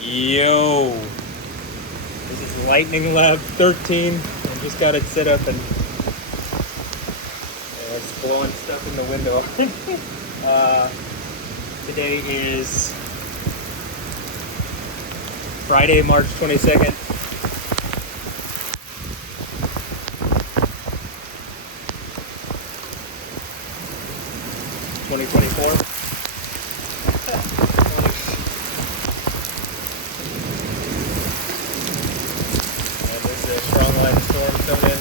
Yo, this is Lightning Lab 13. I just got it set up and it's blowing stuff in the window. Today is Friday, March 22nd. And there's a strong line of storm coming in,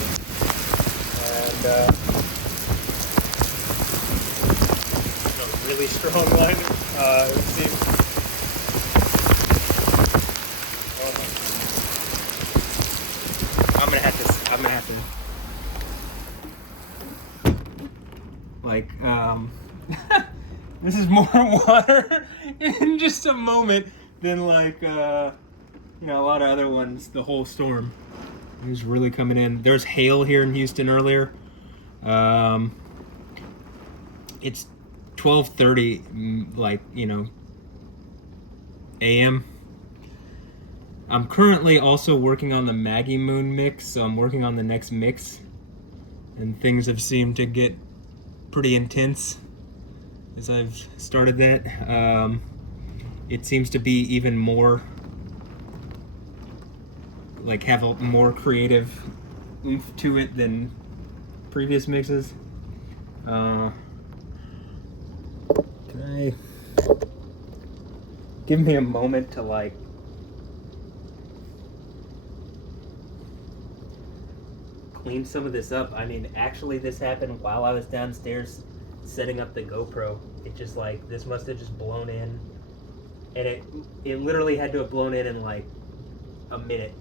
and a really strong line. It seems. Oh my. I'm gonna have to. Like, this is more water in just a moment than like a lot of other ones. The whole storm is really coming in. There's hail here in Houston earlier. It's 12:30 a.m. I'm currently also working on the Maggie Moon mix, so I'm working on the next mix, and things have seemed to get pretty intense as I've started that. It seems to be even more, like, have a more creative oomph to it than previous mixes. Can I give me a moment to like clean some of this up? I mean, actually this happened while I was downstairs setting up the GoPro. It just like, this must have just blown in, and it literally had to have blown in like a minute.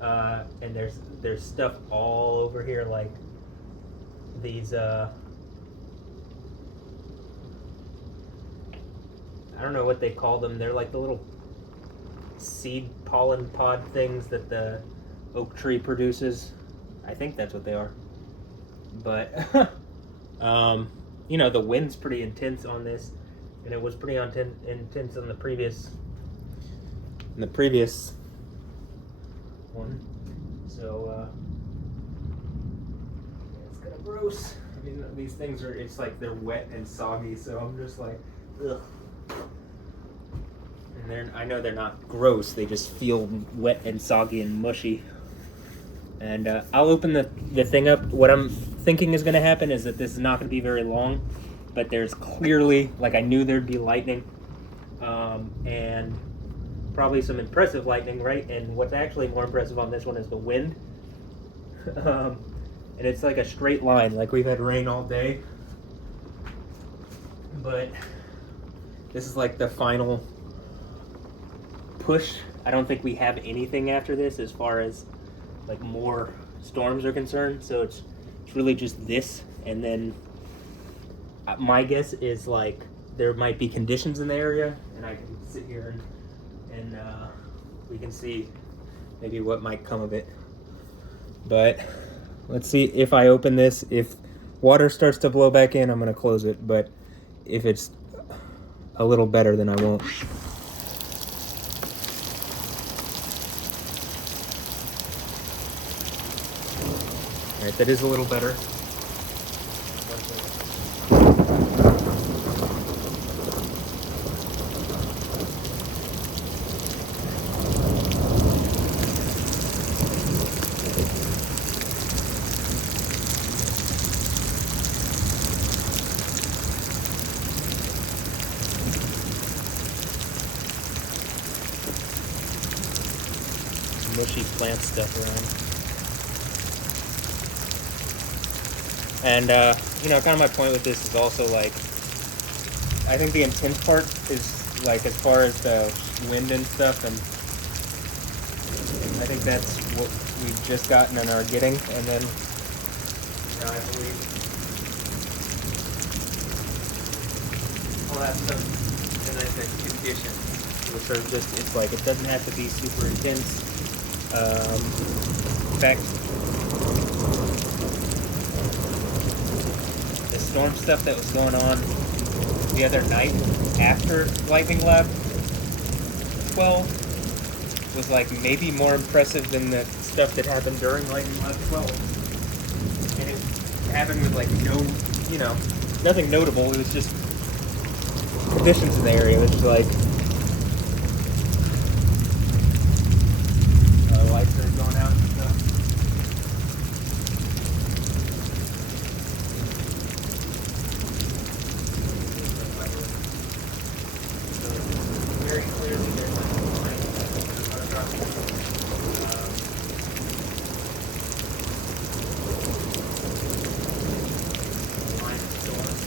And there's stuff all over here, like these I don't know what they call them. They're like the little seed pollen pod things that the oak tree produces. I think that's what they are. But the wind's pretty intense on this, and it was pretty intense on the previous one. So it's kind of gross. I mean, these things are, it's like they're wet and soggy, so I'm just like, ugh. And I know they're not gross, they just feel wet and soggy and mushy. And I'll open the thing up. What I'm thinking is going to happen is that this is not going to be very long, but there's clearly, like, I knew there'd be lightning, and probably some impressive lightning, right? And what's actually more impressive on this one is the wind. And it's like a straight line, like we've had rain all day. But this is like the final push. I don't think we have anything after this as far as like more storms are concerned, so it's really just this, and then my guess is like there might be conditions in the area, and I can sit here and we can see maybe what might come of it. But let's see if I open this. If water starts to blow back in, I'm gonna close it, but if it's a little better, then I won't. Alright, that is a little better. Mushy plant stuff around. And kind of my point with this is also like, I think the intense part is like as far as the wind and stuff, and I think that's what we've just gotten and are getting, and then I believe I'll have some in a condition, which are just, it's like, it doesn't have to be super intense. In fact, the storm stuff that was going on the other night after Lightning Lab 12 was like maybe more impressive than the stuff that happened during lightning lap 12. And it happened with like nothing notable. It was just conditions in the area. It was just like lights are going out and stuff. Very clearly there's like a line line of storms.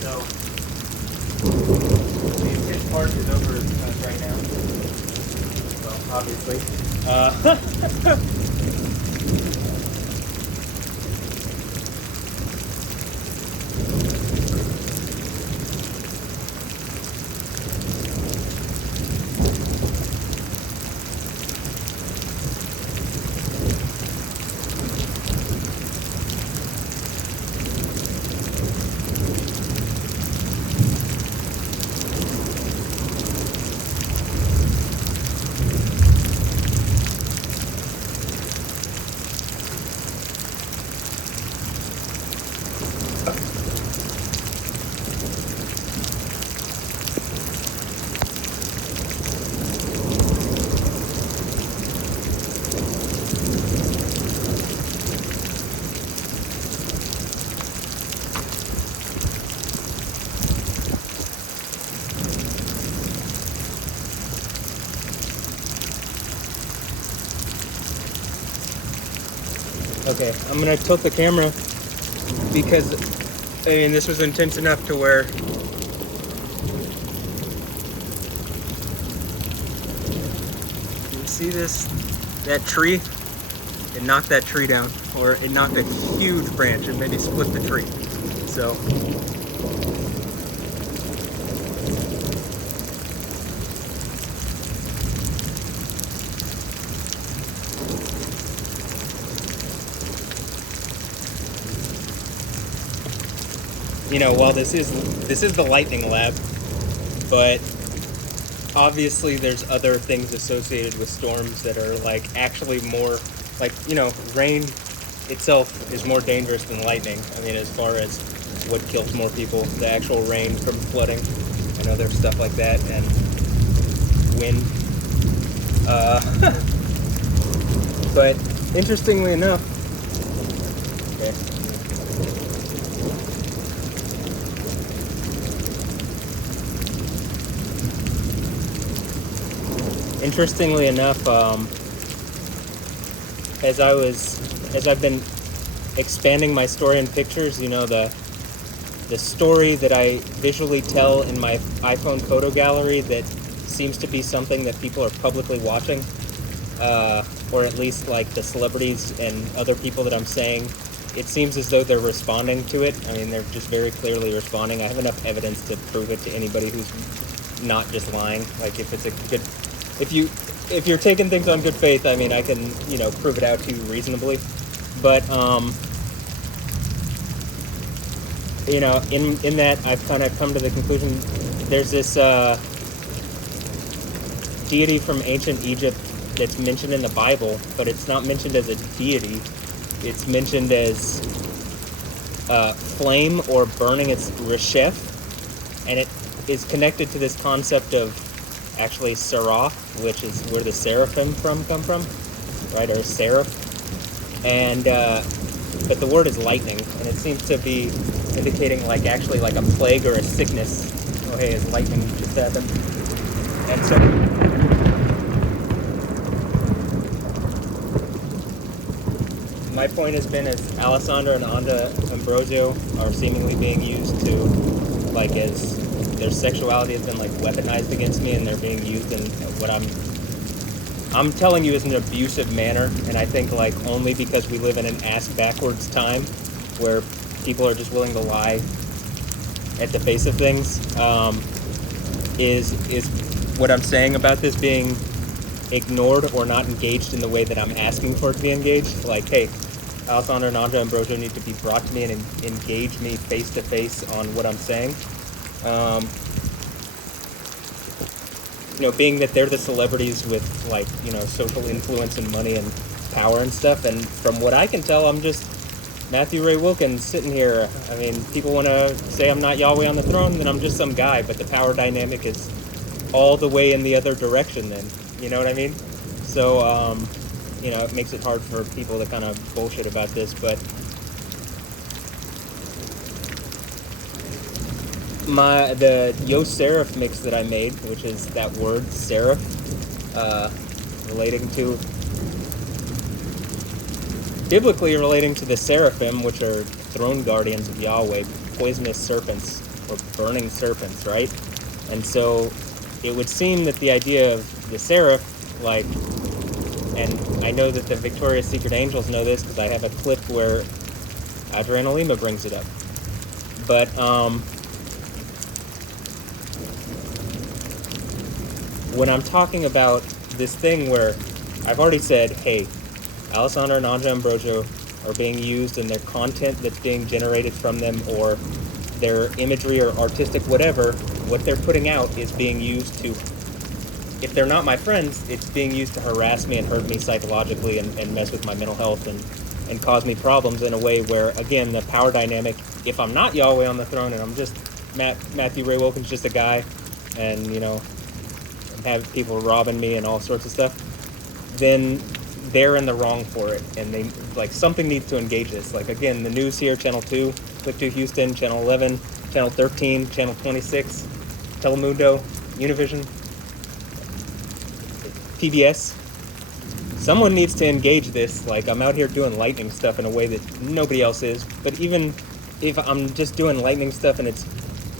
So the intense part is over right now. Well, obviously. Okay, I'm gonna tilt the camera because, I mean, this was intense enough to where you see that tree? It knocked that tree down, or it knocked a huge branch and maybe split the tree. So, while this is the lightning lab, but obviously there's other things associated with storms that are like actually more like, rain itself is more dangerous than lightning. I mean, as far as what kills more people, the actual rain from flooding and other stuff like that, and wind. But interestingly enough, okay. Interestingly enough, as I've been expanding my story in pictures, the story that I visually tell in my iPhone photo gallery that seems to be something that people are publicly watching, or at least like the celebrities and other people that I'm saying, it seems as though they're responding to it. I mean, they're just very clearly responding. I have enough evidence to prove it to anybody who's not just lying. Like, if it's a good, if you're taking things on good faith, I mean, I can, prove it out to you reasonably. But, in that, I've kind of come to the conclusion, there's this deity from ancient Egypt that's mentioned in the Bible, but it's not mentioned as a deity. It's mentioned as flame or burning. It's Reshef, and it is connected to this concept of actually seraph, which is where the seraphim come from, right, or seraph. And but the word is lightning, and it seems to be indicating like actually like a plague or a sickness. Oh hey, it's lightning just happened. And so my point has been, as Alessandra and Anja Ambrosio are seemingly being used to, like, as their sexuality has been like weaponized against me, and they're being used in what I'm telling you is an abusive manner. And I think like only because we live in an ass backwards time where people are just willing to lie at the face of things, is what I'm saying about this being ignored or not engaged in the way that I'm asking for it to be engaged. Like, hey, Alessandra and Anja Ambrosio need to be brought to me and engage me face to face on what I'm saying. Being that they're the celebrities with, like, social influence and money and power and stuff, and from what I can tell, I'm just Matthew Ray Wilkins sitting here. I mean, people want to say I'm not Yahweh on the throne, then I'm just some guy, but the power dynamic is all the way in the other direction then. You know what I mean? So, it makes it hard for people to kind of bullshit about this, but the Yo Seraph mix that I made, which is that word, seraph, biblically relating to the seraphim, which are throne guardians of Yahweh, poisonous serpents, or burning serpents, right? And so it would seem that the idea of the seraph, like, and I know that the Victoria's Secret Angels know this because I have a clip where Adriana Lima brings it up. But, when I'm talking about this thing where I've already said, hey, Alessandra and Anja Ambrosio are being used in their content that's being generated from them, or their imagery or artistic whatever, what they're putting out is being used to, if they're not my friends, it's being used to harass me and hurt me psychologically and mess with my mental health and cause me problems in a way where, again, the power dynamic, if I'm not Yahweh on the throne and I'm just Matthew Ray Wilkins, just a guy, and, have people robbing me and all sorts of stuff, then they're in the wrong for it, and they, like, something needs to engage this. Like, again, the news here, Channel 2, Click 2 Houston, Channel 11, Channel 13, Channel 26, Telemundo, Univision, PBS. Someone needs to engage this. Like, I'm out here doing lightning stuff in a way that nobody else is, but even if I'm just doing lightning stuff and it's,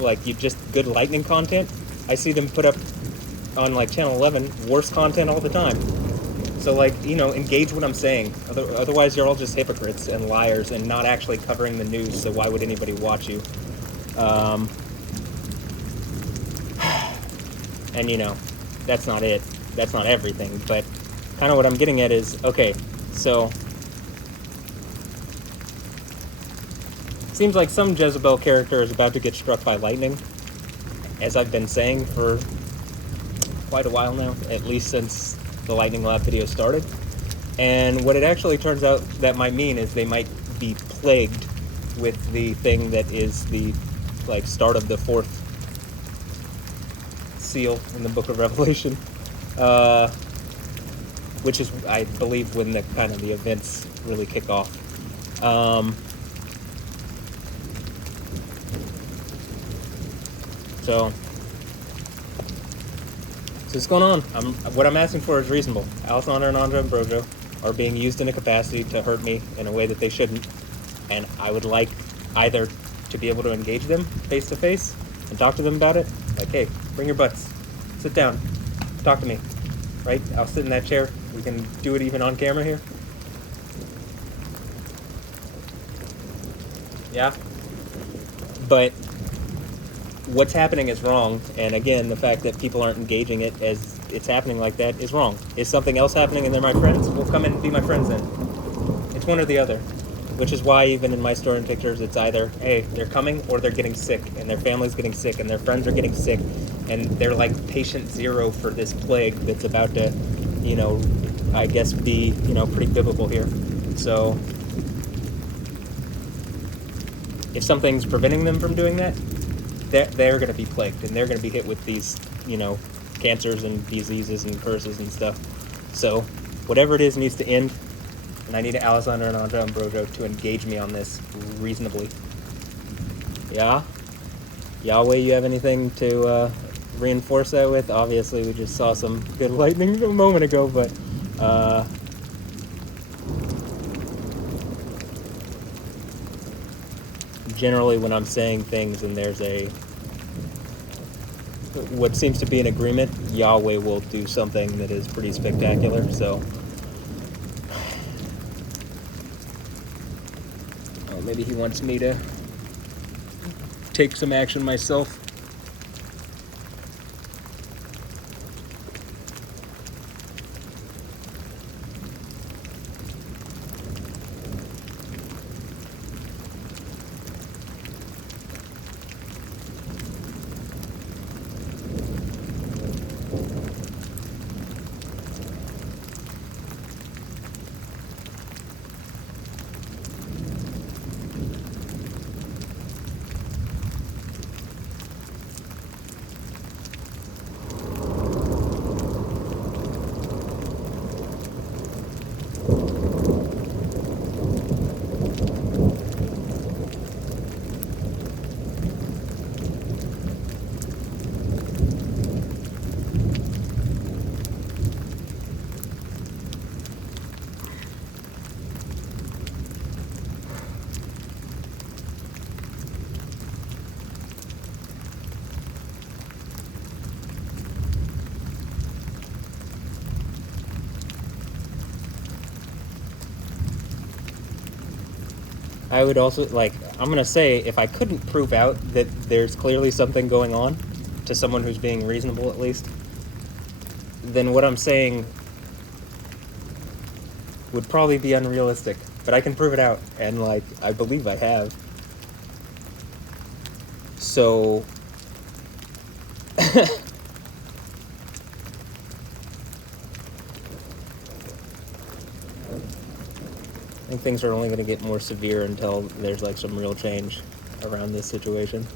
like, just good lightning content, I see them put up on, like, Channel 11 worse content all the time. So, like, engage what I'm saying. Otherwise, you're all just hypocrites and liars and not actually covering the news, so why would anybody watch you? And, that's not it. That's not everything. But kind of what I'm getting at is, okay, so it seems like some Jezebel character is about to get struck by lightning, as I've been saying for quite a while now, at least since the Lightning Lab video started. And what it actually turns out that might mean is they might be plagued with the thing that is the, like, start of the fourth seal in the book of Revelation, which is, I believe, when the kind of the events really kick off. So what's going on? What I'm asking for is reasonable. Alessandra and Anja Ambrosio are being used in a capacity to hurt me in a way that they shouldn't, and I would like either to be able to engage them face to face and talk to them about it. Like, hey, bring your butts, sit down, talk to me, right? I'll sit in that chair. We can do it even on camera here. Yeah. But what's happening is wrong, and again, the fact that people aren't engaging it as it's happening like that is wrong. Is something else happening and they're my friends? Well, come and be my friends then. It's one or the other, which is why even in my story and pictures, it's either, hey, they're coming or they're getting sick, and their family's getting sick, and their friends are getting sick, and they're like patient zero for this plague that's about to, I guess be, pretty biblical here. So if something's preventing them from doing that, they're going to be plagued, and they're going to be hit with these, cancers and diseases and curses and stuff. So whatever it is needs to end, and I need Alessandra and Anja Ambrosio to engage me on this reasonably. Yeah? Yahweh, you have anything to reinforce that with? Obviously, we just saw some good lightning a moment ago, but generally when I'm saying things and there's what seems to be an agreement, Yahweh will do something that is pretty spectacular. So maybe he wants me to take some action myself. I would also, like, I'm going to say, if I couldn't prove out that there's clearly something going on, to someone who's being reasonable at least, then what I'm saying would probably be unrealistic. But I can prove it out, and, like, I believe I have. So... I think things are only going to get more severe until there's, like, some real change around this situation.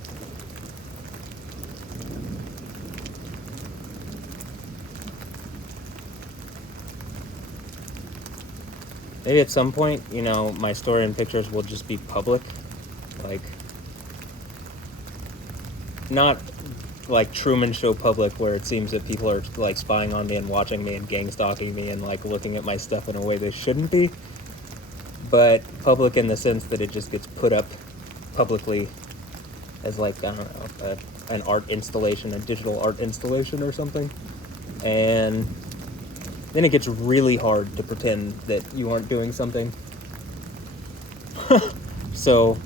Maybe at some point, you know, my story and pictures will just be public. Like, not like Truman Show public, where it seems that people are, like, spying on me and watching me and gang stalking me and, like, looking at my stuff in a way they shouldn't be. But public in the sense that it just gets put up publicly as, like, I don't know, an art installation, a digital art installation or something. And then it gets really hard to pretend that you aren't doing something. So,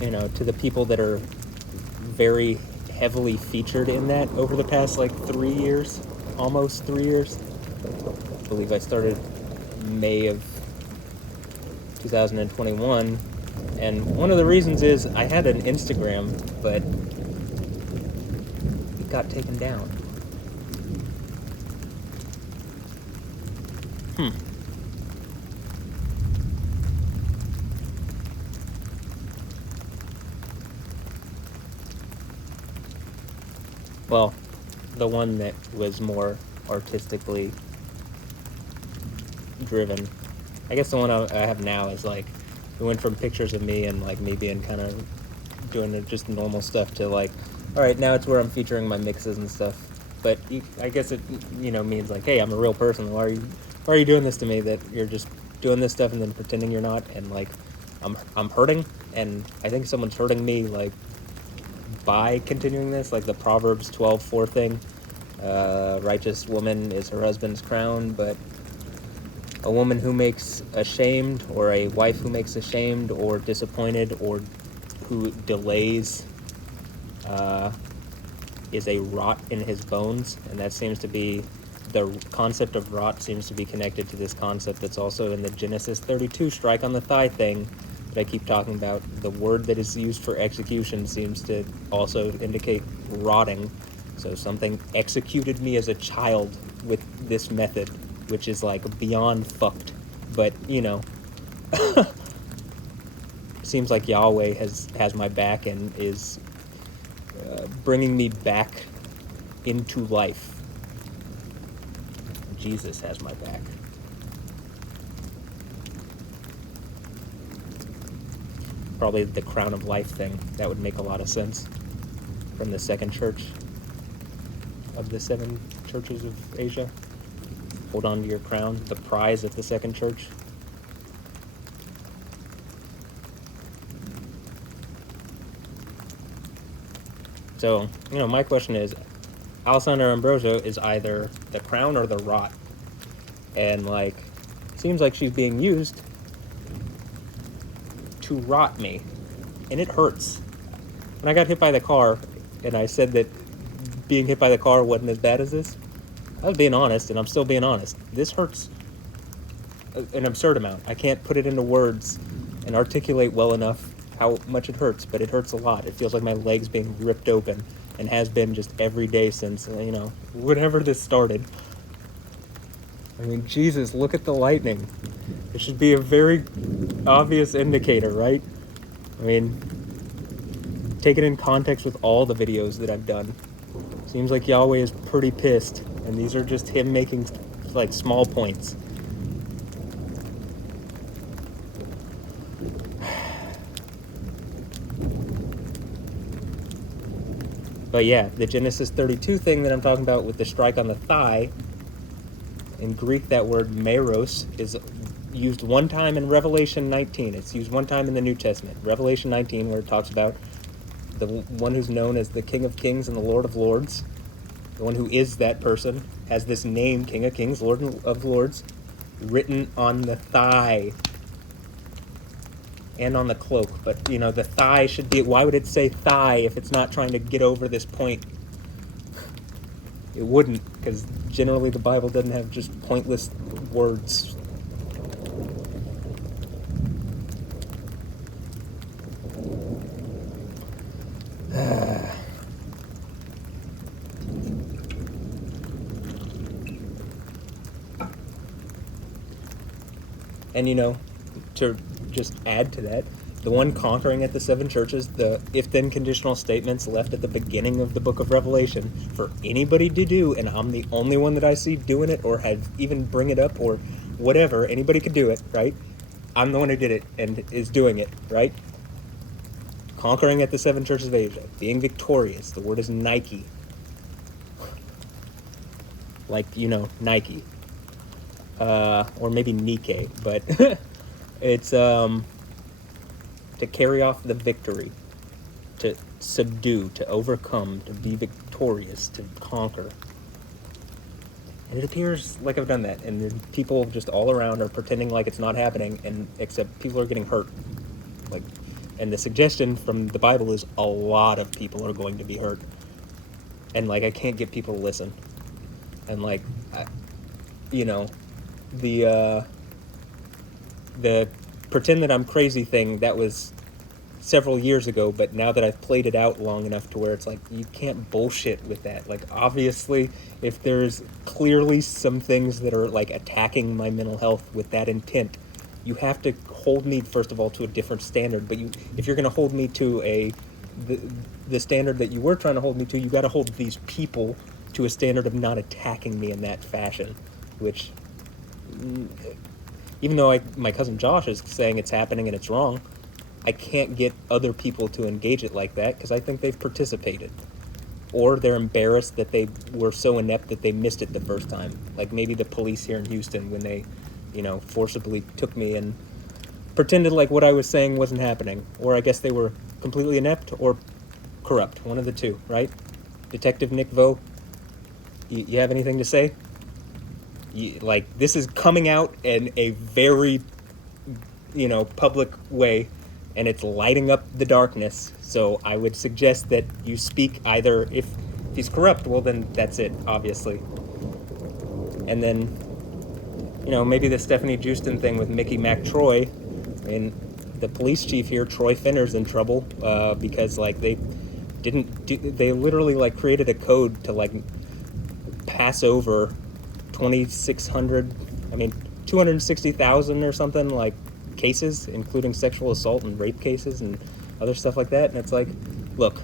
you know, to the people that are very heavily featured in that over the past, like, 3 years, almost 3 years. I believe I started May of 2021, and one of the reasons is I had an Instagram, but it got taken down. Well, the one that was more artistically driven. I guess the one I have now is, like, it went from pictures of me and, like, me being kind of doing just normal stuff to, like, all right, now it's where I'm featuring my mixes and stuff. But I guess it, you know, means, like, hey, I'm a real person. Why are you doing this to me? That you're just doing this stuff and then pretending you're not, and, like, I'm hurting, and I think someone's hurting me, like, by continuing this, like the Proverbs 12:4 thing. Righteous woman is her husband's crown, but a woman who makes ashamed, or a wife who makes ashamed or disappointed or who delays is a rot in his bones. And that seems to be, the concept of rot seems to be connected to this concept that's also in the Genesis 32 strike on the thigh thing that I keep talking about. The word that is used for execution seems to also indicate rotting. So something executed me as a child with this method, which is, like, beyond fucked. But, you know, seems like Yahweh has my back and is bringing me back into life. Jesus has my back. Probably the crown of life thing. That would make a lot of sense. From the second church of the 7 churches of Asia. Hold on to your crown, the prize of the second church. So, you know, my question is, Alessandra Ambrosio is either the crown or the rot. And, like, it seems like she's being used to rot me. And it hurts. When I got hit by the car, and I said that being hit by the car wasn't as bad as this, I was being honest, and I'm still being honest. This hurts an absurd amount. I can't put it into words and articulate well enough how much it hurts, but it hurts a lot. It feels like my leg's being ripped open, and has been just every day since, you know, whenever this started. I mean, Jesus, look at the lightning. It should be a very obvious indicator, right? I mean, take it in context with all the videos that I've done. Seems like Yahweh is pretty pissed, and these are just him making, like, small points. But yeah, the Genesis 32 thing that I'm talking about with the strike on the thigh, in Greek that word meros is used one time in Revelation 19. It's used one time in the New Testament. Revelation 19, where it talks about the one who's known as the King of Kings and the Lord of Lords. The one who is that person has this name, King of Kings, Lord of Lords. written on the thigh and on the cloak. But, the thigh should be... Why would it say thigh if it's not trying to get over this point? It wouldn't, because generally the Bible doesn't have just pointless words. And, to just add to that, the one conquering at the seven churches, the if-then conditional statements left at the beginning of the book of Revelation for anybody to do, and I'm the only one that I see doing it or have even bring it up or whatever. Anybody could do it, right? I'm the one who did it and is doing it, right? Conquering at the seven churches of Asia, being victorious. The word is Nike. Like, Nike. Or maybe Nike, but it's to carry off the victory, to subdue, to overcome, to be victorious, to conquer. And it appears like I've done that, and people just all around are pretending like it's not happening, and except people are getting hurt. And the suggestion from the Bible is a lot of people are going to be hurt. And I can't get people to listen. And the pretend that I'm crazy thing, that was several years ago, but now that I've played it out long enough to where it's you can't bullshit with that. Obviously, if there's clearly some things that are attacking my mental health with that intent, you have to hold me, first of all, to a different standard. But if you're going to hold me to the standard that you were trying to hold me to, you got to hold these people to a standard of not attacking me in that fashion, which, even though my cousin Josh is saying it's happening and it's wrong, I can't get other people to engage it like that because I think they've participated. Or they're embarrassed that they were so inept that they missed it the first time. Maybe the police here in Houston when they, forcibly took me and pretended like what I was saying wasn't happening. Or I guess they were completely inept or corrupt. One of the two, right? Detective Nic Vo, you have anything to say? This is coming out in a very, public way, and it's lighting up the darkness. So I would suggest that you speak either if he's corrupt, well then that's it, obviously. And then, maybe the Stephanie Houston thing with Mickey Mac Troy. I mean, the police chief here, Troy Finner's in trouble because they they literally created a code to pass over 260,000 or something cases, including sexual assault and rape cases and other stuff like that. And it's look,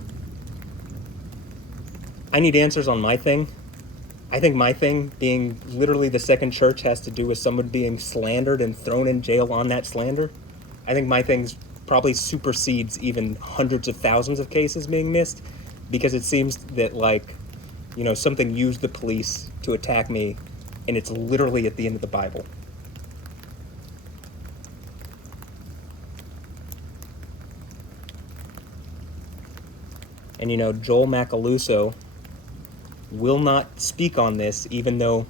I need answers on my thing. I think my thing, being literally the second church, has to do with someone being slandered and thrown in jail on that slander. I think my thing's probably supersedes even hundreds of thousands of cases being missed, because it seems that something used the police to attack me, and it's literally at the end of the Bible. And Joel Macaluso will not speak on this, even though,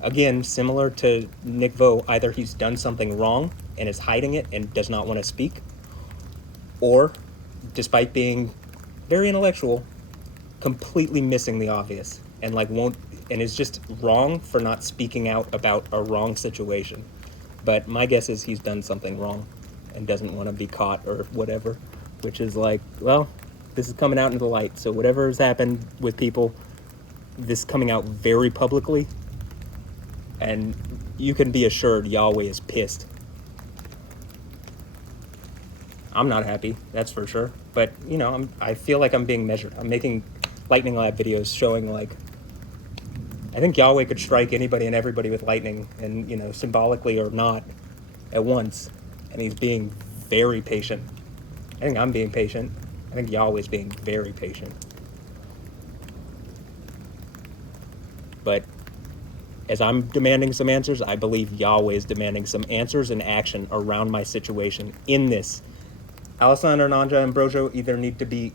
again, similar to Nic Vo, either he's done something wrong and is hiding it and does not want to speak, or, despite being very intellectual, completely missing the obvious and and is just wrong for not speaking out about a wrong situation. But my guess is he's done something wrong and doesn't want to be caught or whatever, which is well, this is coming out into the light. So whatever has happened with people, this coming out very publicly, and you can be assured Yahweh is pissed. I'm not happy, that's for sure. But, I feel like I'm being measured. I'm making Lightning Lab videos showing, I think Yahweh could strike anybody and everybody with lightning, and, symbolically or not, at once. And he's being very patient. I think I'm being patient. I think Yahweh's being very patient. But as I'm demanding some answers, I believe Yahweh is demanding some answers and action around my situation in this. Alessandra Anja Ambrosio either need to be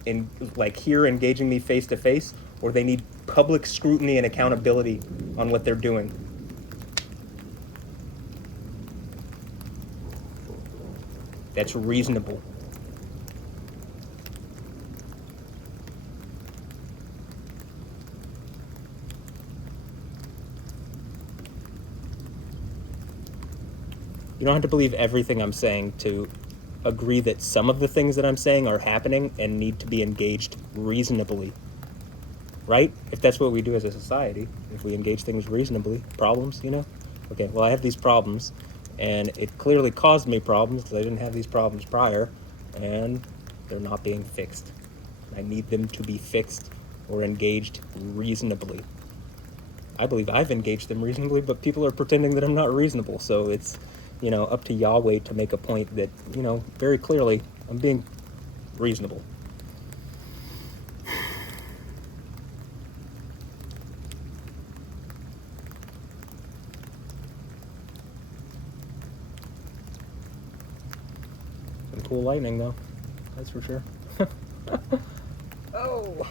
here engaging me face to face, or they need public scrutiny and accountability on what they're doing. that's reasonable. You don't have to believe everything I'm saying to agree that some of the things that I'm saying are happening and need to be engaged reasonably. Right? If that's what we do as a society, if we engage things reasonably, problems, Okay, well, I have these problems, and it clearly caused me problems because I didn't have these problems prior, and they're not being fixed. I need them to be fixed or engaged reasonably. I believe I've engaged them reasonably, but people are pretending that I'm not reasonable, so it's, up to Yahweh to make a point that, very clearly I'm being reasonable. Some cool lightning, though. That's for sure. Oh!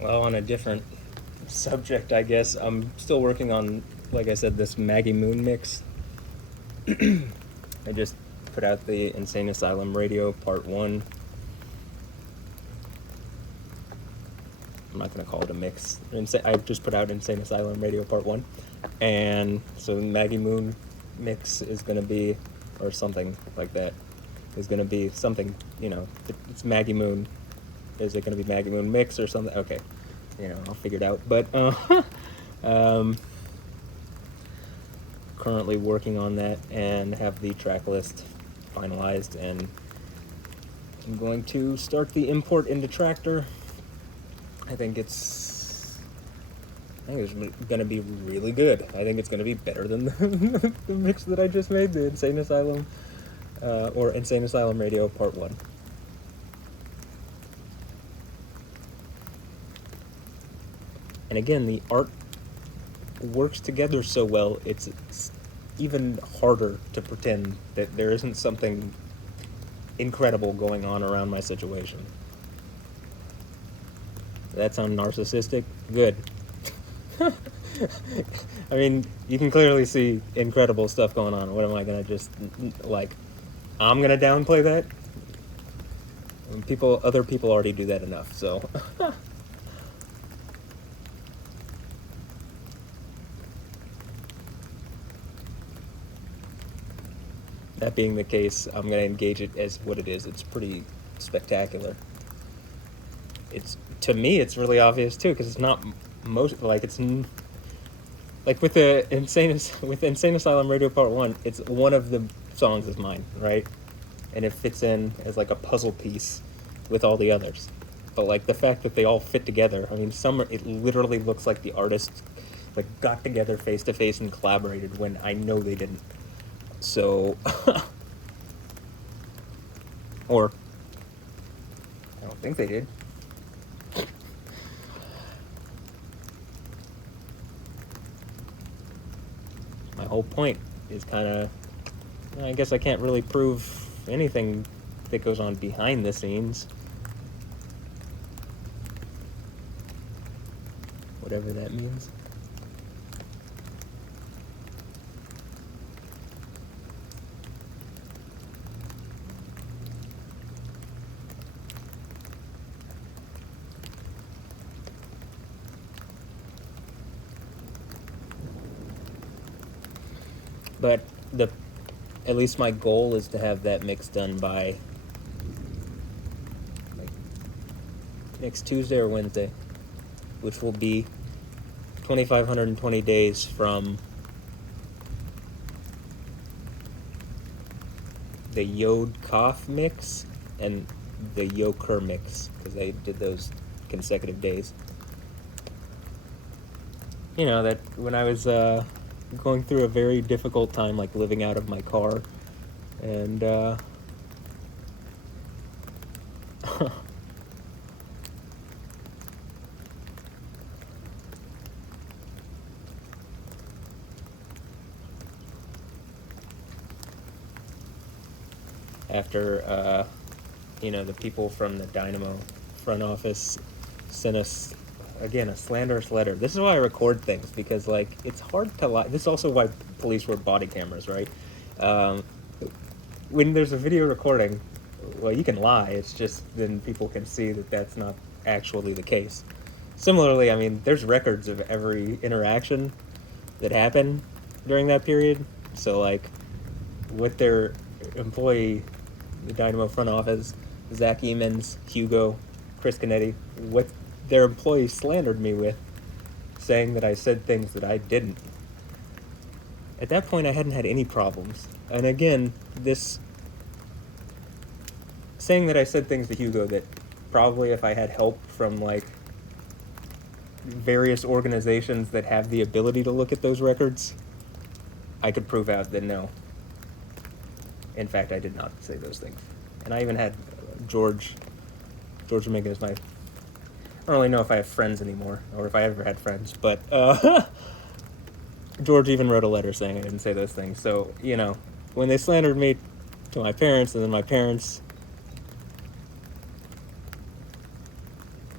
Well, on a different subject, I guess, I'm still working on, like I said, this Maggie Moon mix. I just put out the Insane Asylum Radio Part 1. I'm not going to call it a mix. I just put out Insane Asylum Radio Part 1. And so Maggie Moon mix is going to be, or something like that, is going to be something, it's Maggie Moon. Is it going to be Maggie Moon mix or something? Okay, I'll figure it out. But currently working on that and have the track list finalized, and I'm going to start the import into Tractor. I think it's going to be really good. I think it's going to be better than the mix that I just made, the Insane Asylum, or Insane Asylum Radio Part 1. And again, the art works together so well, it's even harder to pretend that there isn't something incredible going on around my situation. That sound narcissistic? Good. I mean, you can clearly see incredible stuff going on. What am I gonna just, I'm gonna downplay that? Other people already do that enough, so... That being the case, I'm going to engage it as what it is. It's pretty spectacular. To me, it's really obvious too, because it's not with the Insane Asylum Radio Part 1, it's one of the songs is mine, right? and it fits in as like a puzzle piece with all the others. But like the fact that they all fit together, I mean, it literally looks like the artists like got together face to face and collaborated when I know they didn't. So, or I don't think they did. My whole point is kind of, I guess I can't really prove anything that goes on behind the scenes. Whatever that means. But at least my goal is to have that mix done by like next Tuesday or Wednesday, which will be 2,520 days from the Yod Kaf mix and the Yoker mix, because they did those consecutive days. You know, that when I was going through a very difficult time, like living out of my car, and after the people from the Dynamo front office sent us again a slanderous letter. This is why I record things, because like it's hard to lie. This is also why police wear body cameras, right? When there's a video recording, well, you can lie. It's just then people can see that that's not actually the case. Similarly, I mean, there's records of every interaction that happened during that period. So like with their employee, the Dynamo front office, Zach Emans, Hugo, Chris Canetti, what their employees slandered me with, saying that I said things that I didn't. At that point, I hadn't had any problems. And again, this saying that I said things to Hugo that probably if I had help from like various organizations that have the ability to look at those records, I could prove out that no. In fact, I did not say those things. And I even had George Dominguez, I don't really know if I have friends anymore, or if I ever had friends, but George even wrote a letter saying I didn't say those things. So, you know, when they slandered me to my parents, and then my parents,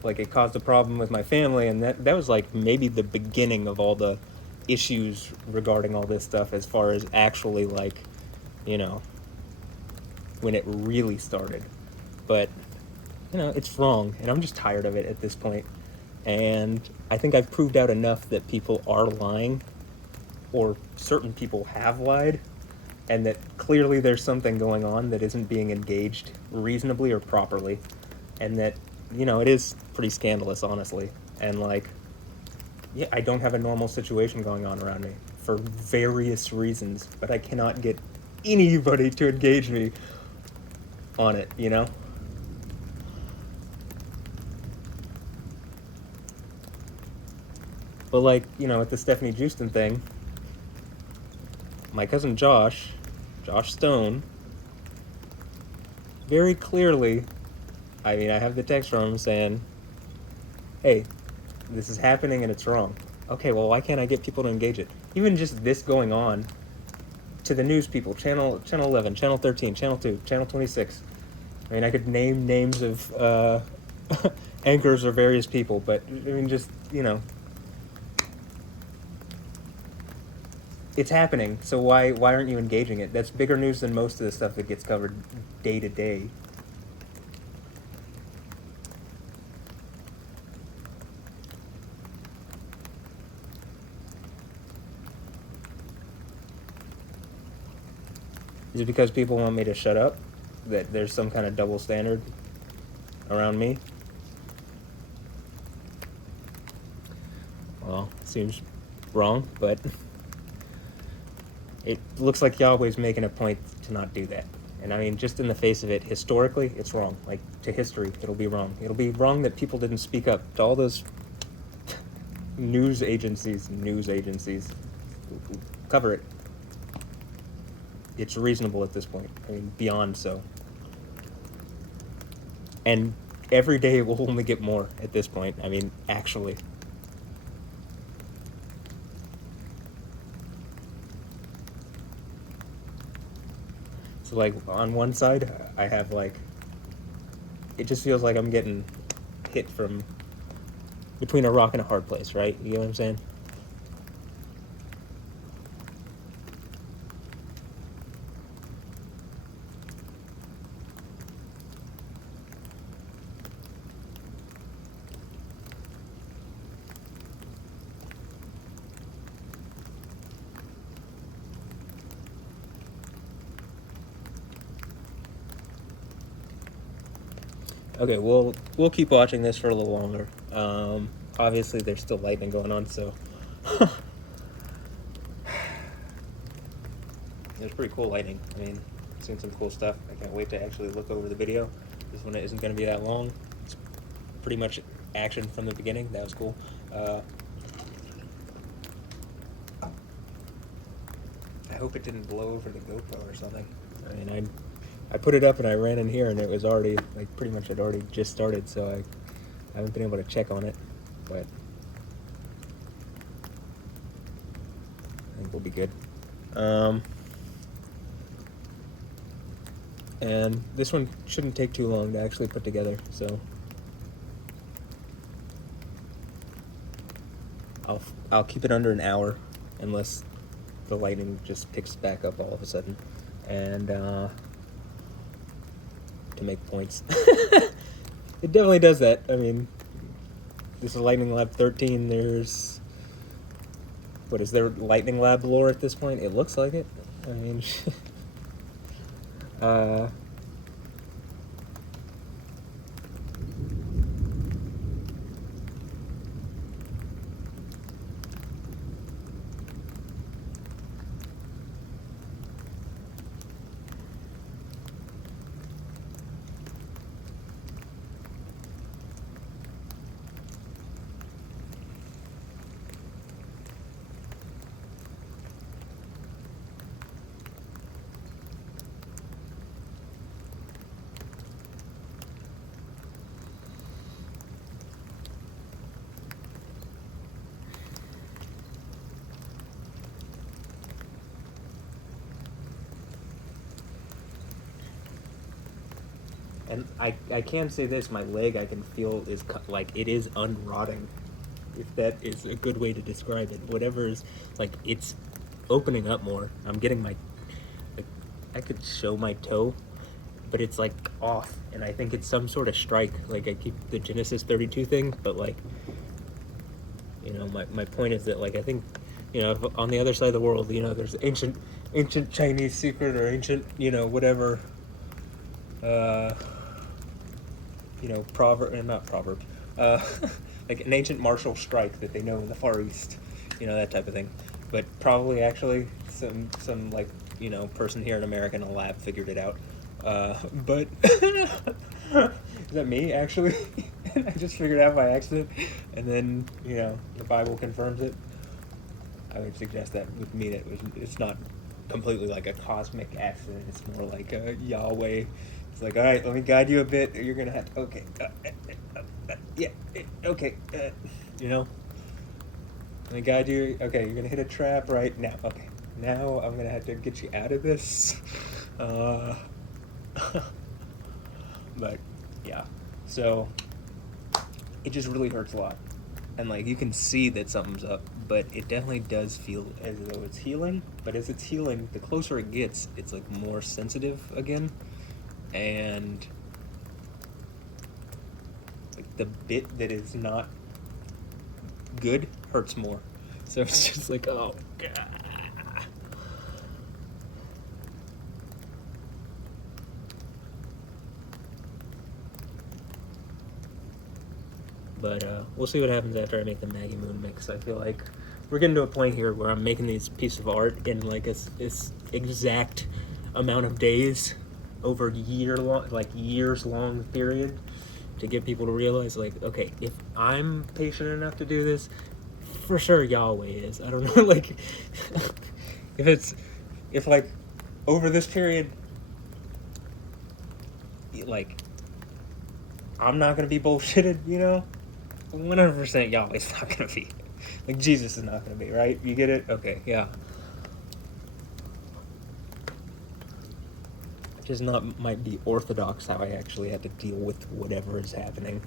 like, it caused a problem with my family, and that was, like, maybe the beginning of all the issues regarding all this stuff, as far as actually, like, you know, when it really started. But, you know, it's wrong, and I'm just tired of it at this point. And I think I've proved out enough that people are lying, or certain people have lied, and that clearly there's something going on that isn't being engaged reasonably or properly, and that, you know, it is pretty scandalous, honestly. And, like, yeah, I don't have a normal situation going on around me for various reasons, but I cannot get anybody to engage me on it, you know? But, like, you know, with the Stephanie Houston thing, my cousin Josh Stone, very clearly, I mean, I have the text from him saying, hey, this is happening and it's wrong. Okay, well, why can't I get people to engage it? Even just this going on to the news people, channel 11, channel 13, channel 2, channel 26. I mean, I could name names of anchors or various people, but, I mean, just, you know, it's happening, so why aren't you engaging it? That's bigger news than most of the stuff that gets covered day to day. Is it because people want me to shut up? That there's some kind of double standard around me? Well, it seems wrong, but it looks like Yahweh's making a point to not do that. And I mean, just in the face of it, historically, it's wrong. Like, to history, it'll be wrong. It'll be wrong that people didn't speak up. To all those news agencies, cover it. It's reasonable at this point. I mean, beyond so. And every day it will only get more at this point. I mean, actually. So, like, on one side, I have, like, it just feels like I'm getting hit from between a rock and a hard place, right? You know what I'm saying? Okay, we'll keep watching this for a little longer. Obviously, there's still lightning going on, so there's pretty cool lightning. I mean, I've seen some cool stuff. I can't wait to actually look over the video. This one isn't going to be that long. It's pretty much action from the beginning. That was cool. I hope it didn't blow over the GoPro or something. I mean, I put it up and I ran in here and it was already, like, pretty much had already just started, so I haven't been able to check on it, but I think we'll be good. And this one shouldn't take too long to actually put together, so I'll keep it under an hour unless the lightning just picks back up all of a sudden, and to make points. It definitely does that. I mean, this is Lightning Lab 13. There's, what is there, Lightning Lab lore at this point? It looks like it. I mean, and I can say this, my leg I can feel is like it is unrotting, if that is a good way to describe it. Whatever is, like, it's opening up more. I'm getting my, like, I could show my toe, but it's like off, and I think it's some sort of strike. Like, I keep the Genesis 32 thing, but, like, you know, my point is that, like, I think, you know, if on the other side of the world, you know, there's ancient Chinese secret or ancient, you know, whatever, you know, not proverb, like an ancient martial strike that they know in the Far East, you know, that type of thing. But probably actually some like, you know, person here in America in a lab figured it out. But is that me actually? I just figured it out by accident, and then, you know, the Bible confirms it. I would suggest that with me that it's not completely like a cosmic accident. It's more like a Yahweh. It's like, all right, let me guide you a bit. You're gonna have to, okay, yeah, okay, you know, let me guide you. Okay, you're gonna hit a trap right now. Okay, now I'm gonna have to get you out of this. But yeah, so it just really hurts a lot, and like you can see that something's up, but it definitely does feel as though it's healing. But as it's healing, the closer it gets, it's like more sensitive again. And like the bit that is not good hurts more. So it's just like, oh god. But we'll see what happens after I make the Maggie Moon mix. I feel like we're getting to a point here where I'm making these pieces of art in like this exact amount of days. over years long period to get people to realize, like, okay, if I'm patient enough to do this, for sure Yahweh is. I don't know, like, if like over this period, like, I'm not gonna be bullshitted, 100% Yahweh's not gonna be. Like, Jesus is not gonna be, right? You get it? Okay, yeah. Just not might be orthodox how I actually had to deal with whatever is happening.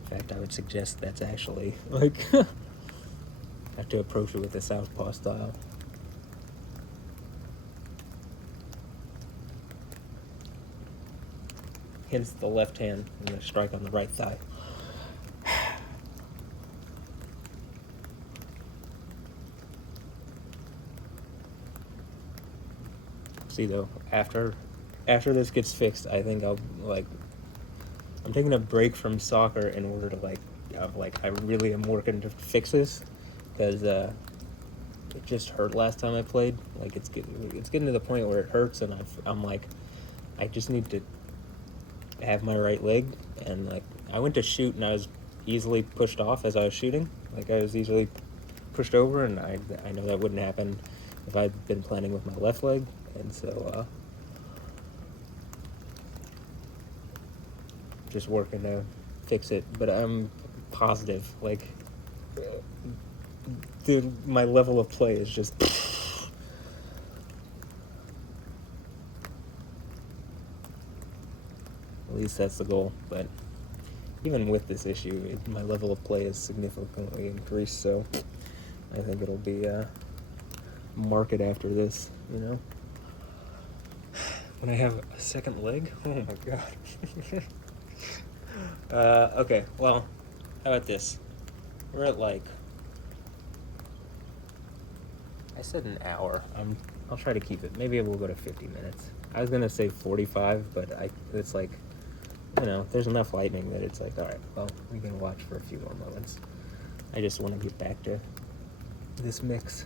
In fact, I would suggest that's actually, like, I have to approach it with the southpaw style. Hence the left hand and the strike on the right thigh. See, though, after this gets fixed, I think I'm taking a break from soccer in order to I really am working to fix this, because it just hurt last time I played. Like, it's getting to the point where it hurts, and I'm like, I just need to have my right leg. And like, I went to shoot and I was easily pushed off as I was shooting. Like, I was easily pushed over, and I know that wouldn't happen if I'd been planning with my left leg. And so just working to fix it. But I'm positive, like, my level of play is just at least that's the goal. But even with this issue, my level of play is significantly increased, so I think it'll be market after this, When I have a second leg? Oh my god. Okay, well, how about this? We're at, like, I said an hour. I'll try to keep it. Maybe we'll go to 50 minutes. I was gonna say 45, but it's like, there's enough lightning that it's like, all right, well, we can watch for a few more moments. I just want to get back to this mix,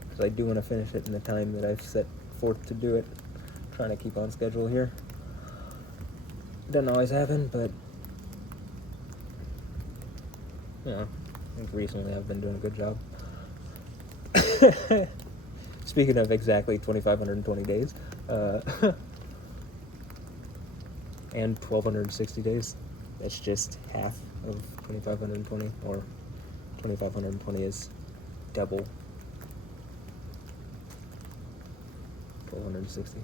because I do want to finish it in the time that I've set forth to do it. I'm trying to keep on schedule here. Doesn't always happen, but I think recently I've been doing a good job. Speaking of exactly 2,520 days, and 1,260 days, that's just half of 2,520, or 2,520 is double 1,260.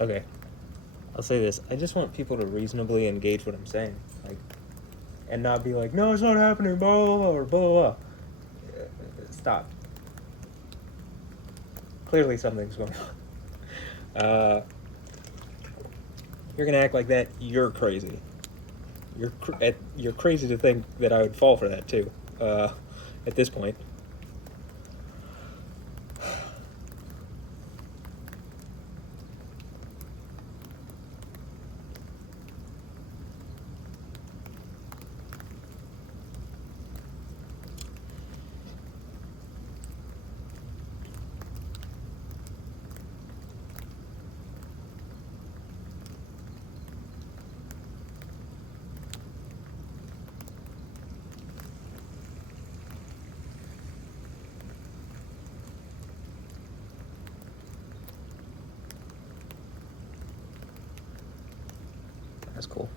Okay, I'll say this. I just want people to reasonably engage what I'm saying, like, and not be like, no, it's not happening, blah, blah, blah, or blah, blah, blah. Stop. Clearly something's going on. You're gonna act like that, you're crazy. You're crazy to think that I would fall for that, too, at this point. That's cool.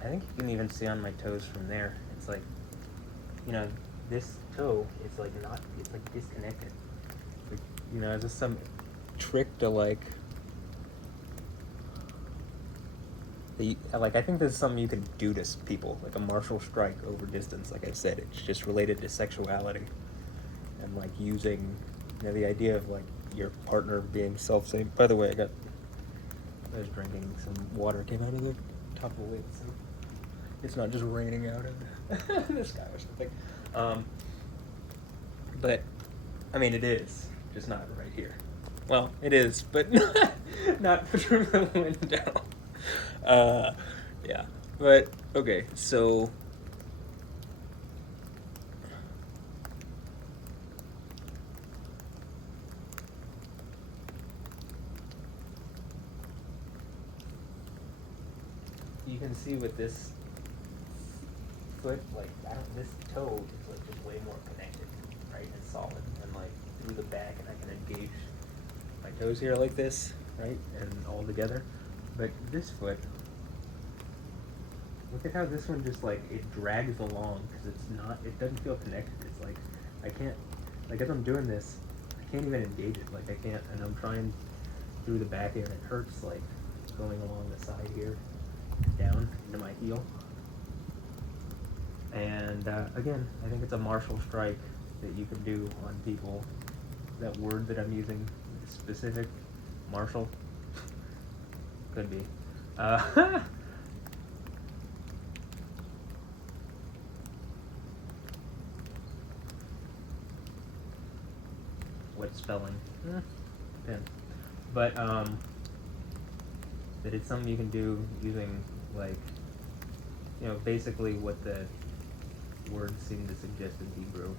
I think you can even see on my toes from there. It's like, this toe is like not, it's like disconnected. Like, is this some trick to like, I think this is something you can do to people, like a martial strike over distance. Like I said, it's just related to sexuality. and like using, you know, the idea of like your partner being self-same. By the way, I was drinking some water, came out of the top of the lid, so it's not just raining out of the sky or something. But I mean, it is just not right here. Well, it is, but not through the window. Yeah, but okay, so you can see with this foot, like, this toe is like just way more connected, right? It's solid, and like through the back, and I can engage my toes here like this, right? And all together. But this foot, look at how this one just like, it drags along, because it doesn't feel connected. It's like, I can't, like as I'm doing this, I can't even engage it. Like I can't, and I'm trying through the back here, and it hurts like going along the side here, down into my heel. And again, I think it's a martial strike that you can do on people. That word that I'm using, specific, martial, could be. What spelling? Depends. But that it's something you can do using, like, you know, basically what the words seem to suggest in Hebrew,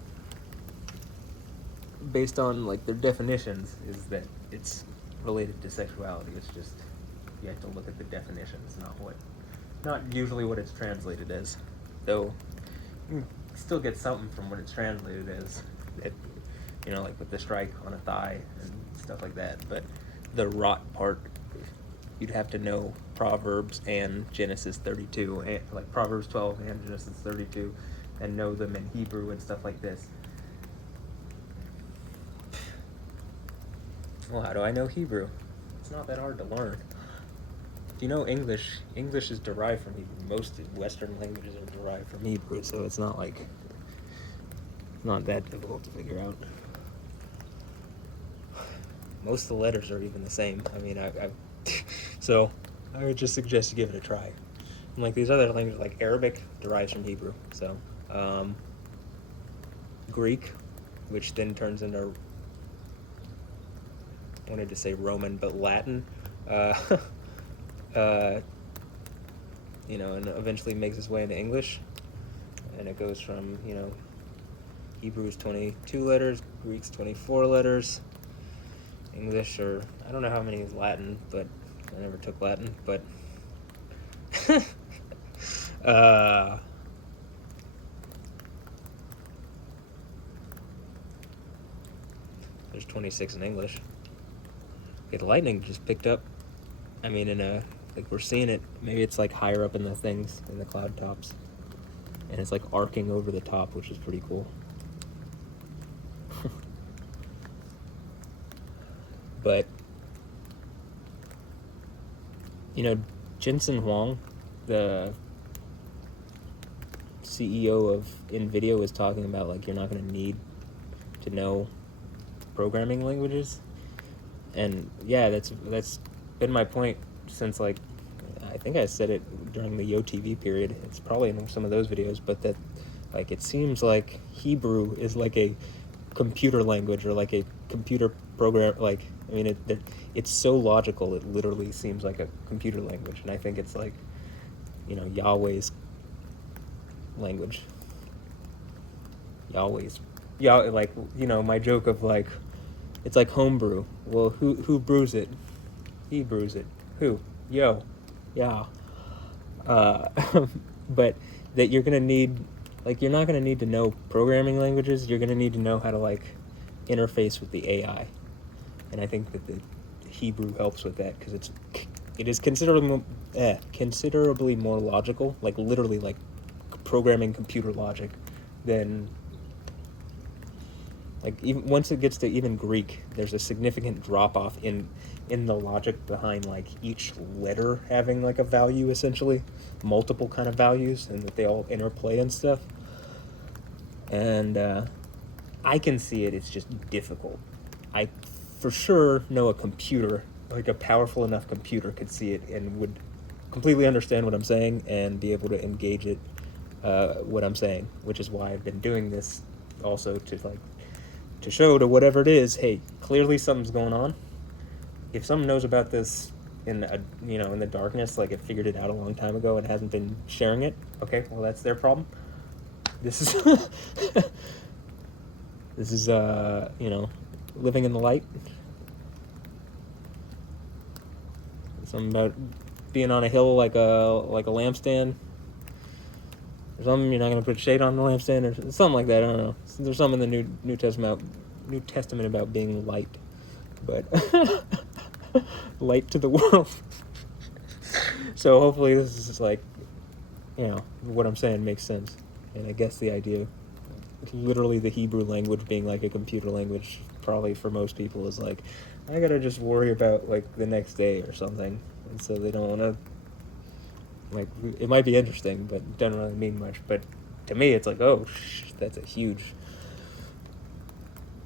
based on like their definitions, is that it's related to sexuality. It's just, you have to look at the definitions, not usually what it's translated as, though you can still get something from what it's translated as, it, you know, like with the strike on a thigh and stuff like that. But the rot part, you'd have to know Proverbs and Genesis 32, and like Proverbs 12 and Genesis 32, and know them in Hebrew and stuff like this. Well, how do I know Hebrew? It's not that hard to learn. If you know English, English is derived from Hebrew. Most Western languages are derived from Hebrew, so it's not like, it's not that difficult to figure out. Most of the letters are even the same. I mean, so I would just suggest you give it a try. And like these other languages, like Arabic, derives from Hebrew. So Greek, which then turns into, I wanted to say Roman, but Latin, you know, and eventually makes its way into English. And it goes from, you know, Hebrew's 22 letters, Greek's 24 letters, English, or I don't know how many is Latin, but I never took Latin, but there's 26 in English. Okay, the lightning just picked up. I mean, like we're seeing it. Maybe it's like higher up in the things, in the cloud tops, and it's like arcing over the top, which is pretty cool. But you know, Jensen Huang, the CEO of NVIDIA, was talking about like you're not going to need to know programming languages, and yeah, that's been my point since, like, I think I said it during the YoTV period. It's probably in some of those videos, but that like it seems like Hebrew is like a computer language, or like a computer program. Like, I mean, it's so logical, it literally seems like a computer language. And I think it's like, you know, Yahweh's language. Like, you know, my joke of like, it's like homebrew. Well, who brews it? He brews it. Who? Yo. Yeah. But that you're gonna need, like, you're not gonna need to know programming languages. You're gonna need to know how to like interface with the AI. And I think that the Hebrew helps with that, because it is considerably more logical, like literally like programming computer logic, than like, even once it gets to even Greek, there's a significant drop off in the logic behind like each letter having like a value, essentially multiple kind of values, and that they all interplay and stuff. And I can see it, it's just difficult. I for sure know a computer, like a powerful enough computer, could see it and would completely understand what I'm saying and be able to engage it, what I'm saying, which is why I've been doing this also to show to whatever it is, hey, clearly something's going on. If someone knows about this in in the darkness, like it figured it out a long time ago and hasn't been sharing it, okay, well that's their problem. This is this is living in the light. Something about being on a hill like a lampstand or something. You're not going to put shade on the lampstand or something like that. I don't know. There's some in the New Testament about being light, but light to the world. So hopefully this is just like, what I'm saying makes sense. And I guess the idea, literally the Hebrew language being like a computer language, probably for most people is like, I gotta just worry about like the next day or something, and so they don't want to. Like, it might be interesting, but it doesn't really mean much. But to me, it's like, oh, that's a huge.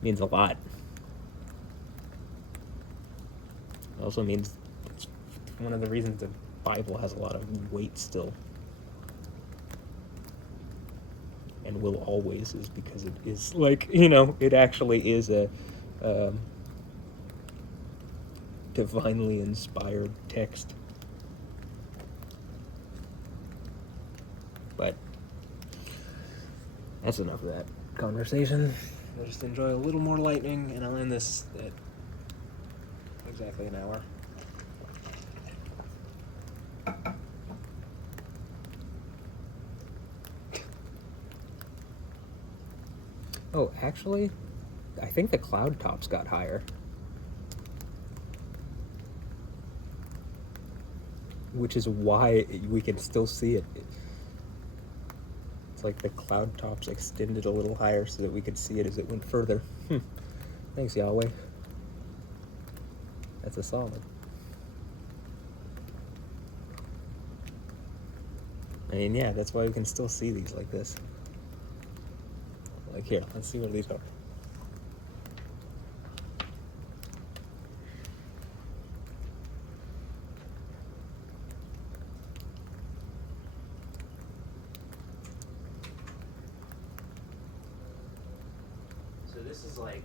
Means a lot. It also means it's one of the reasons the Bible has a lot of weight still. And will always, is because it is like, it actually is a divinely inspired text. But that's enough of that conversation. I'll just enjoy a little more lightning, and I'll end this at exactly an hour. Oh, actually, I think the cloud tops got higher. Which is why we can still see it. It's like the cloud tops extended a little higher so that we could see it as it went further. Thanks, Yahweh. That's a solid. I mean, yeah, that's why we can still see these like this. Like, here, let's see what these are. So this is like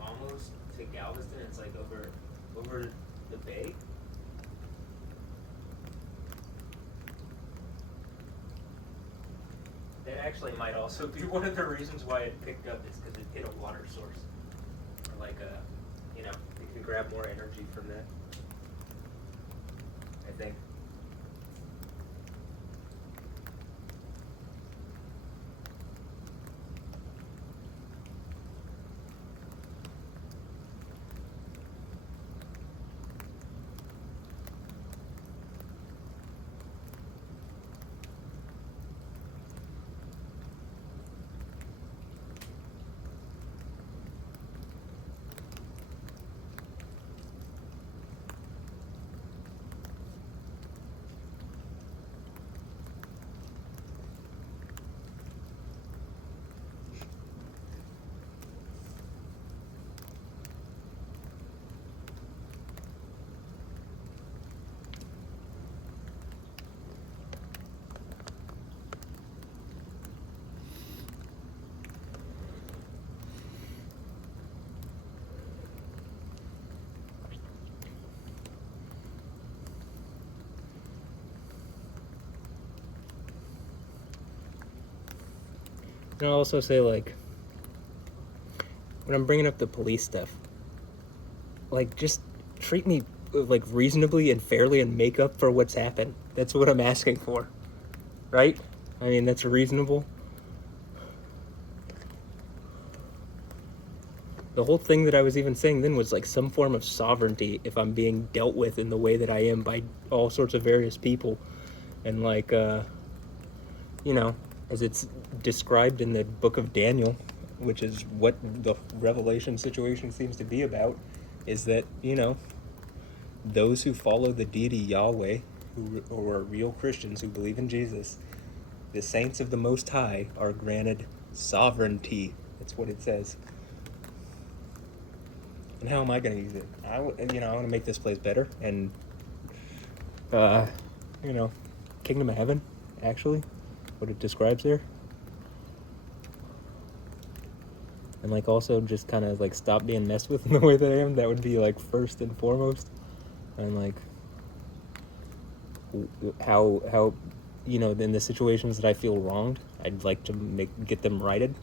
almost to Galveston. It's like over the bay. That actually might also be one of the reasons why it picked up, is because it hit a water source. Or like you can grab more energy from that, I think. And I'll also say, like, when I'm bringing up the police stuff, like, just treat me, like, reasonably and fairly and make up for what's happened. That's what I'm asking for. Right? I mean, that's reasonable. The whole thing that I was even saying then was, like, some form of sovereignty if I'm being dealt with in the way that I am by all sorts of various people. And, like, as it's described in the book of Daniel, which is what the Revelation situation seems to be about, is that, those who follow the deity Yahweh, who are real Christians who believe in Jesus, the saints of the Most High, are granted sovereignty It's what it says. And how am I going to use it? I want to make this place better. And, Kingdom of Heaven, actually, what it describes there. And, like, also just kind of, like, stop being messed with in the way that I am. That would be, like, first and foremost. And, like, how in the situations that I feel wronged, I'd like to get them righted.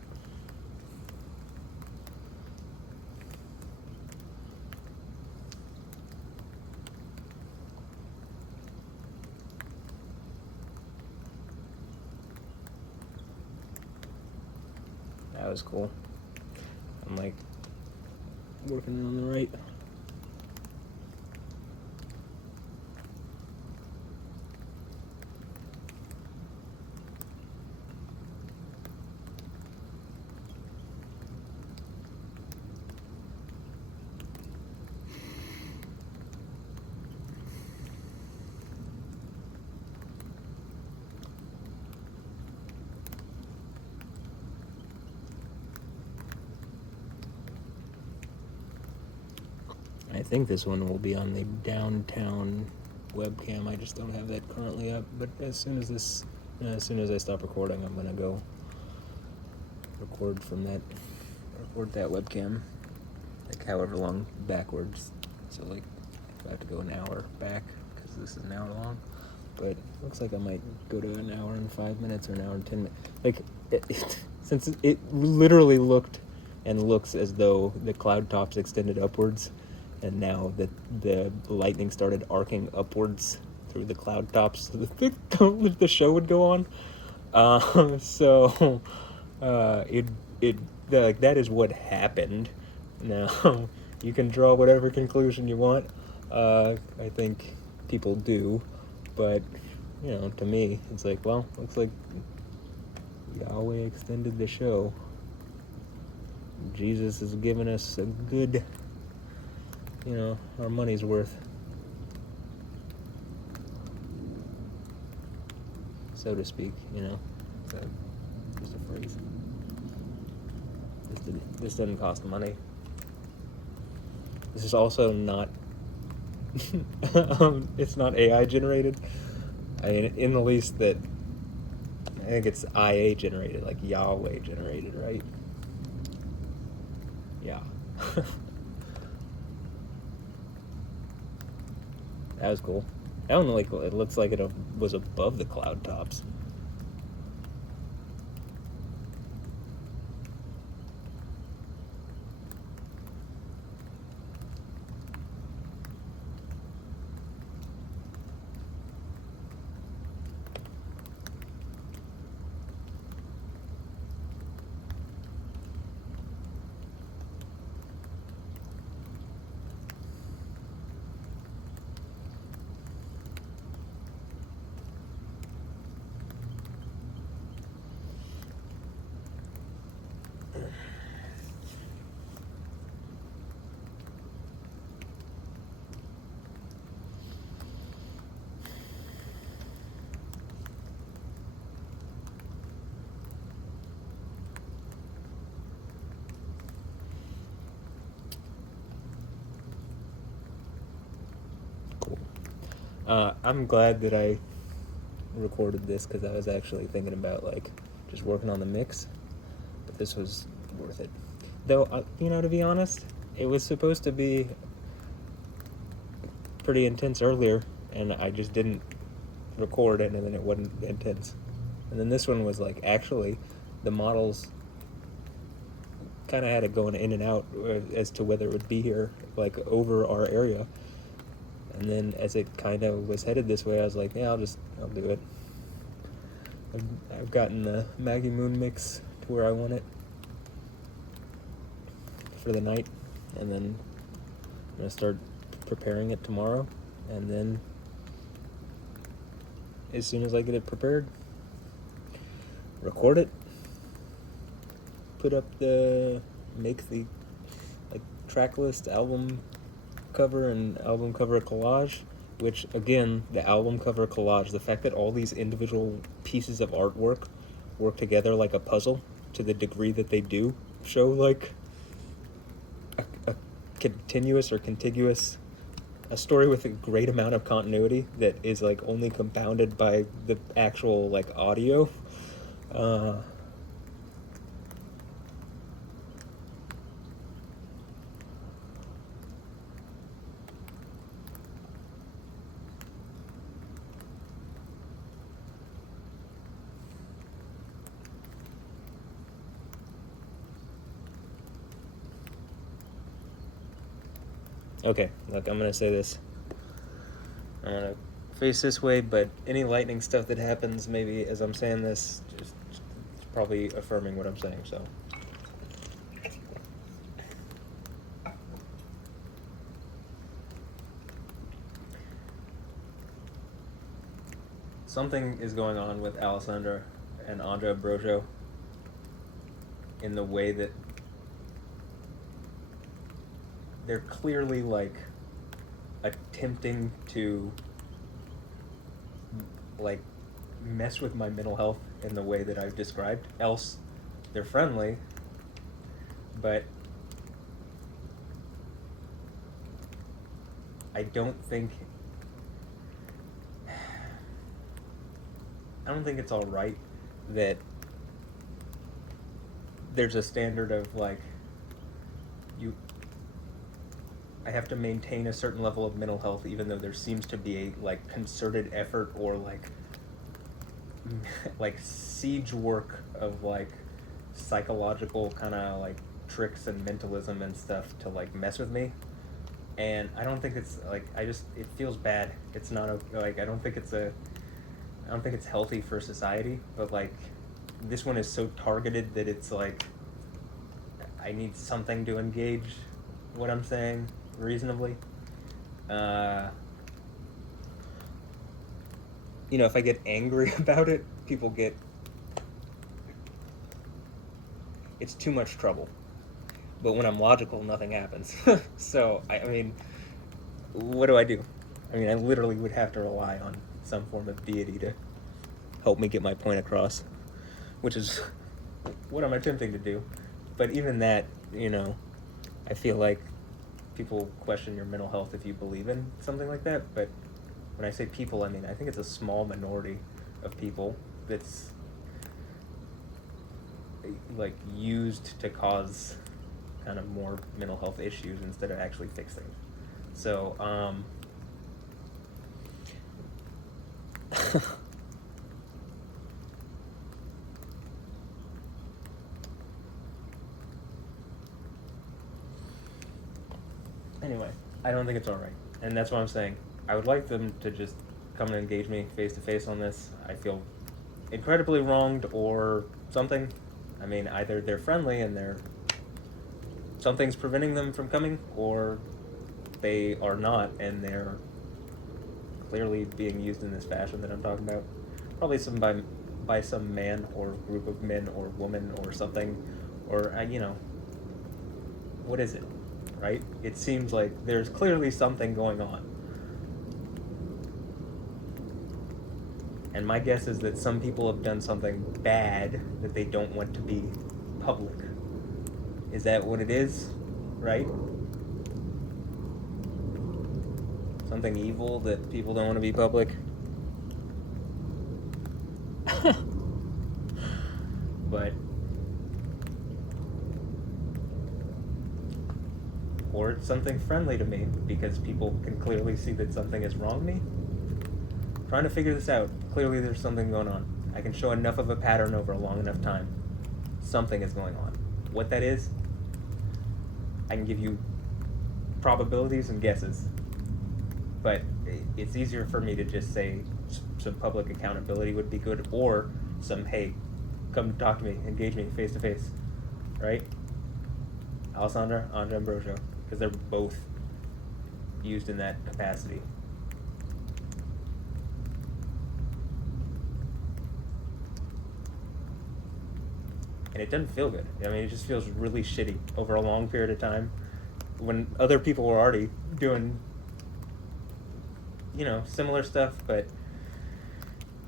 That was cool. I'm like working on the right. I think this one will be on the downtown webcam. I just don't have that currently up. But as soon as I stop recording, I'm gonna go record that webcam, like however long backwards. So like, if I have to go an hour back because this is an hour long. But it looks like I might go to an hour and 5 minutes or an hour and 10 minutes. Like, since it literally looked and looks as though the cloud tops extended upwards. And now that the lightning started arcing upwards through the cloud tops, so the show would go on. That is what happened. Now you can draw whatever conclusion you want. I think people do, but to me, it's like, well, looks like Yahweh extended the show. Jesus has given us a good, our money's worth. So to speak, so just a phrase. This doesn't cost money. This is also not, it's not AI generated. I mean, in the least that, I think it's IA generated, like Yahweh generated, right? Yeah. That was cool. That one, like, it looks like it was above the cloud tops. I'm glad that I recorded this because I was actually thinking about like just working on the mix, but this was worth it. Though, to be honest, it was supposed to be pretty intense earlier, and I just didn't record it, and then it wasn't intense. And then this one was like, actually, the models kind of had it going in and out as to whether it would be here, like over our area. And then as it kind of was headed this way, I was like, yeah, I'll do it. I've gotten the Maggie Moon mix to where I want it for the night, and then I'm going to start preparing it tomorrow, and then as soon as I get it prepared, record it, make the like track list, album cover, and album cover collage, which again, the album cover collage, the fact that all these individual pieces of artwork work together like a puzzle to the degree that they do, show like a continuous or contiguous, a story with a great amount of continuity that is like only compounded by the actual like audio. Okay, look, I'm gonna say this. I'm gonna face this way, but any lightning stuff that happens, maybe as I'm saying this, just it's probably affirming what I'm saying, so. Something is going on with Alessandra and Anja Ambrosio in the way that they're clearly like attempting to like mess with my mental health in the way that I've described. Else they're friendly, but I don't think it's all right that there's a standard of like I have to maintain a certain level of mental health even though there seems to be a like concerted effort or like siege work of like psychological kind of like tricks and mentalism and stuff to like mess with me. And I don't think it's like it feels bad. It's not like I don't think it's healthy for society, but like this one is so targeted that it's like I need something to engage what I'm saying reasonably. If I get angry about it, people get it's too much trouble. But when I'm logical, nothing happens. So I mean, what do? I mean, I literally would have to rely on some form of deity to help me get my point across, which is what I'm attempting to do. But even that, I feel like people question your mental health if you believe in something like that. But when I say people, I mean I think it's a small minority of people that's like used to cause kind of more mental health issues instead of actually fix things. So anyway, I don't think it's all right, and that's what I'm saying. I would like them to just come and engage me face to face on this. I feel incredibly wronged or something. I mean, either they're friendly and something's preventing them from coming, or they are not and they're clearly being used in this fashion that I'm talking about. Probably by some man or group of men or woman or something, or what is it, right? It seems like there's clearly something going on. And my guess is that some people have done something bad that they don't want to be public. Is that what it is? Right? Something evil that people don't want to be public? But or it's something friendly to me because people can clearly see that something is wrong with me. Trying to figure this out. Clearly there's something going on. I can show enough of a pattern over a long enough time. Something is going on. What that is, I can give you probabilities and guesses. But it's easier for me to just say some public accountability would be good, or some, hey, come talk to me, engage me face to face, right? Alessandra Anja Ambrosio, because they're both used in that capacity. And it doesn't feel good. I mean, it just feels really shitty over a long period of time when other people were already doing, similar stuff. But,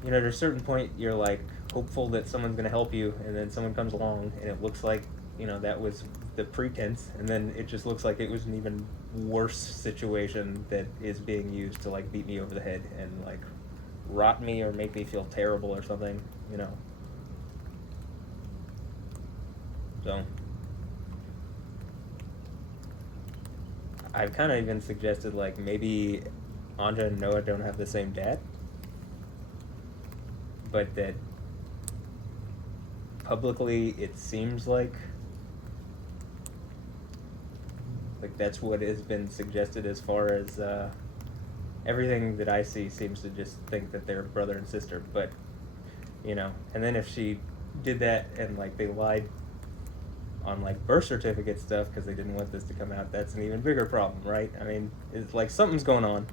at a certain point, you're like hopeful that someone's going to help you, and then someone comes along and it looks like that was the pretense, and then it just looks like it was an even worse situation that is being used to like beat me over the head and like rot me or make me feel terrible or something, So I've kind of even suggested like maybe Anja and Noah don't have the same dad, but that publicly it seems like that's what has been suggested as far as everything that I see seems to just think that they're brother and sister. But and then if she did that and like they lied on like birth certificate stuff because they didn't want this to come out, that's an even bigger problem, right? I mean, it's like something's going on.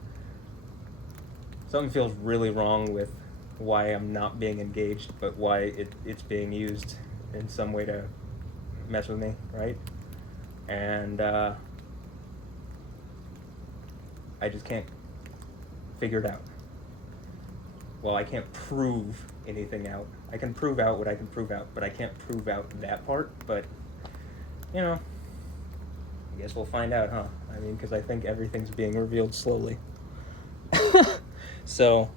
Something feels really wrong with why I'm not being engaged, but why it's being used in some way to mess with me, right? And I just can't figure it out. Well, I can't prove anything out. I can prove out what I can prove out, but I can't prove out that part. But, I guess we'll find out, huh? I mean, because I think everything's being revealed slowly. So,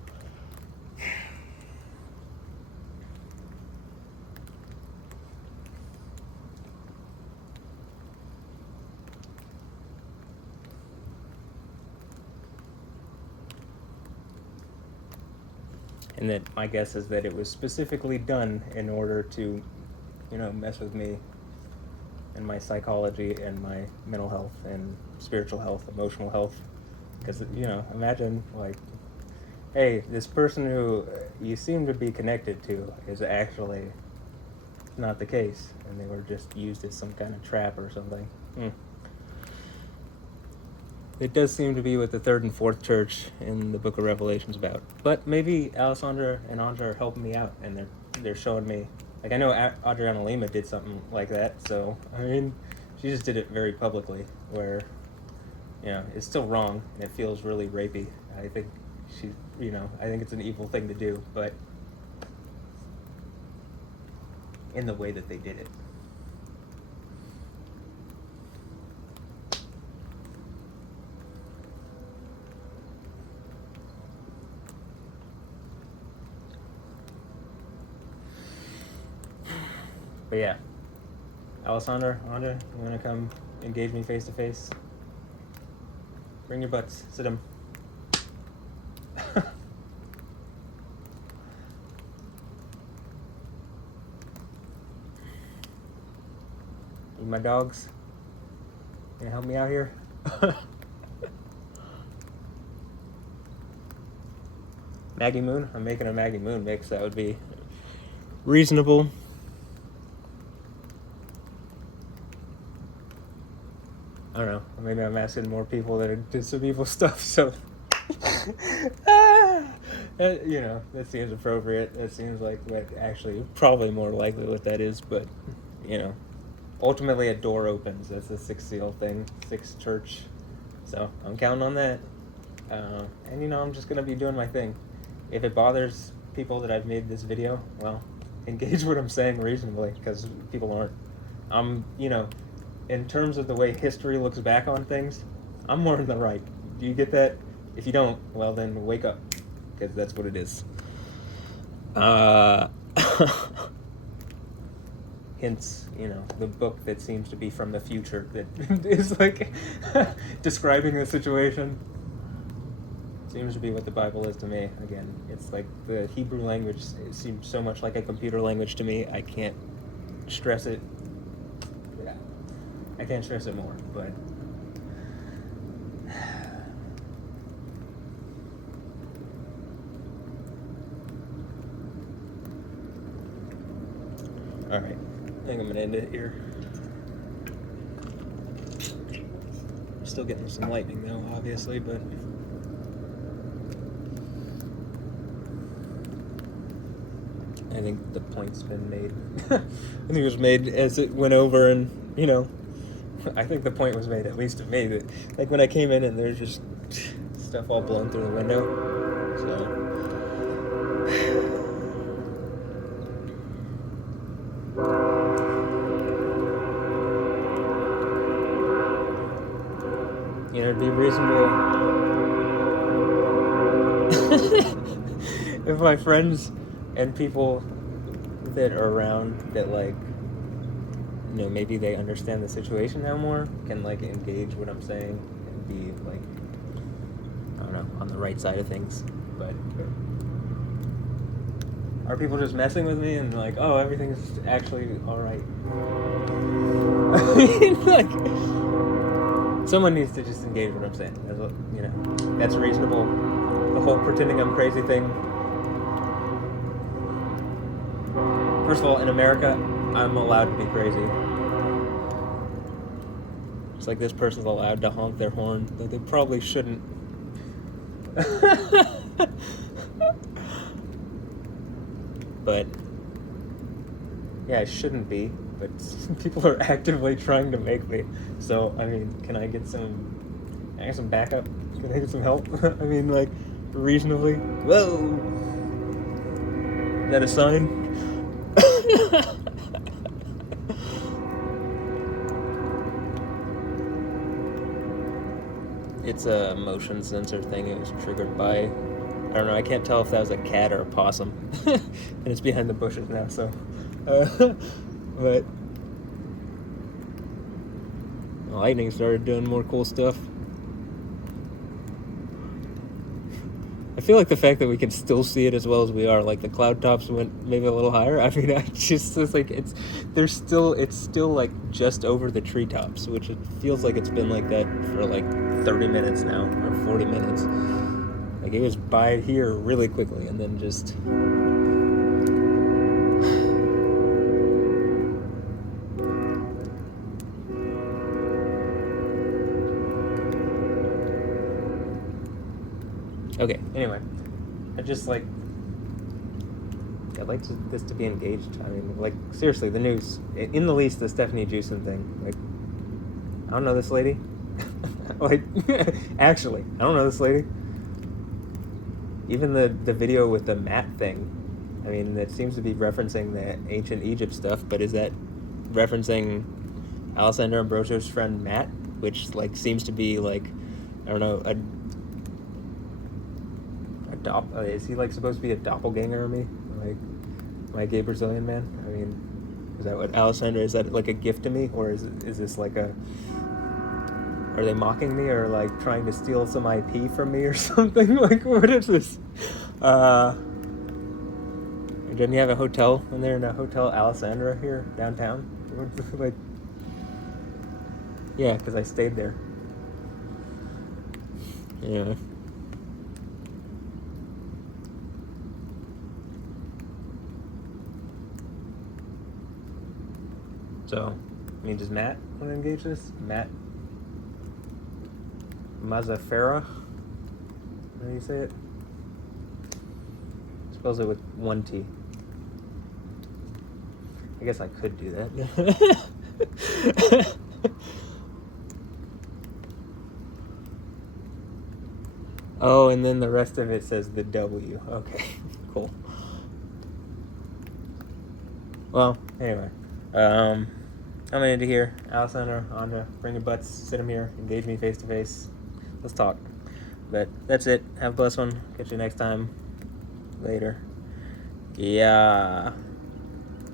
and that my guess is that it was specifically done in order to, mess with me and my psychology and my mental health and spiritual health, emotional health. Because, imagine, like, hey, this person who you seem to be connected to is actually not the case, and they were just used as some kind of trap or something. It does seem to be what the third and fourth church in the book of Revelation's about. But maybe Alessandra and Anja are helping me out, and they're showing me. Like, I know Adriana Lima did something like that, so, I mean, she just did it very publicly, where, it's still wrong, and it feels really rapey. I think I think it's an evil thing to do, but in the way that they did it. But yeah, Alessandra, Anja, you want to come engage me face to face? Bring your butts. Sit them. You my dogs? Can you help me out here? Maggie Moon? I'm making a Maggie Moon mix. That would be reasonable. I don't know. Maybe I'm asking more people that did some evil stuff, so... that seems appropriate. That seems like actually probably more likely what that is, but, ultimately a door opens. That's the sixth seal thing, sixth church. So I'm counting on that. And, I'm just going to be doing my thing. If it bothers people that I've made this video, well, engage what I'm saying reasonably, because people aren't. I'm, in terms of the way history looks back on things, I'm more in the right. Do you get that? If you don't, well then wake up, because that's what it is. Hence, the book that seems to be from the future that is like describing the situation seems to be what the Bible is to me. Again, it's like the Hebrew language, it seems so much like a computer language to me. I can't stress it. Yeah, I can't stress it more, but all right, I think I'm gonna end it here. Still getting some lightning though, obviously, but I think the point's been made. I think it was made as it went over, and I think the point was made, at least to me, that like when I came in and there's just stuff all blown through the window. So it would be reasonable if my friends and people that are around that, like, you know, maybe they understand the situation now more, can, like, engage what I'm saying and be, like, I don't know, on the right side of things. But are people just messing with me and like, oh, everything's actually all right? I mean, like, someone needs to just engage what I'm saying. That's what, you know, that's reasonable. The whole pretending I'm crazy thing. First of all, in America, I'm allowed to be crazy. It's like this person's allowed to honk their horn, though they probably shouldn't. But yeah, I shouldn't be, but people are actively trying to make me. So, I mean, can I get some backup? Can I get some help? I mean, like, reasonably? Whoa! Is that a sign? It's a motion sensor thing. It was triggered by, I don't know, I can't tell if that was a cat or a possum. And it's behind the bushes now, so. But lightning started doing more cool stuff. I feel like the fact that we can still see it as well as we are, like the cloud tops went maybe a little higher. I mean, it's like it's still like just over the treetops, which it feels like it's been like that for like 30 minutes now, or 40 minutes. Like, it was by here really quickly, and then just... Okay, anyway. I'd like this to be engaged. I mean, like, seriously, the news. In the least, the Stephanie Jewson thing. Like, I don't know this lady. Like, actually, I don't know this lady. Even the video with the mat thing. I mean, it seems to be referencing the ancient Egypt stuff, but is that referencing Alessandra Ambrosio's friend Matt? Which, like, seems to be, like, I don't know, is he, like, supposed to be a doppelganger of me? Like, my gay Brazilian man? I mean, is that what Alessandra, is that, like, a gift to me? Or is this, like, are they mocking me, or, like, trying to steal some IP from me or something? Like, what is this? Didn't you have a hotel in there, in a Hotel Alessandra here, downtown? Like, yeah, because I stayed there. Yeah. So, I mean, does Matt want to engage this? Matt Mazzaferra? How do you say it? Spells it with one T. I guess I could do that. Oh, and then the rest of it says the W. Okay, cool. Well, anyway. I'm gonna end it here. Alessandra Anja, bring your butts, sit them here, engage me face to face. Let's talk. But that's it. Have a blessed one. Catch you next time. Later. Yeah.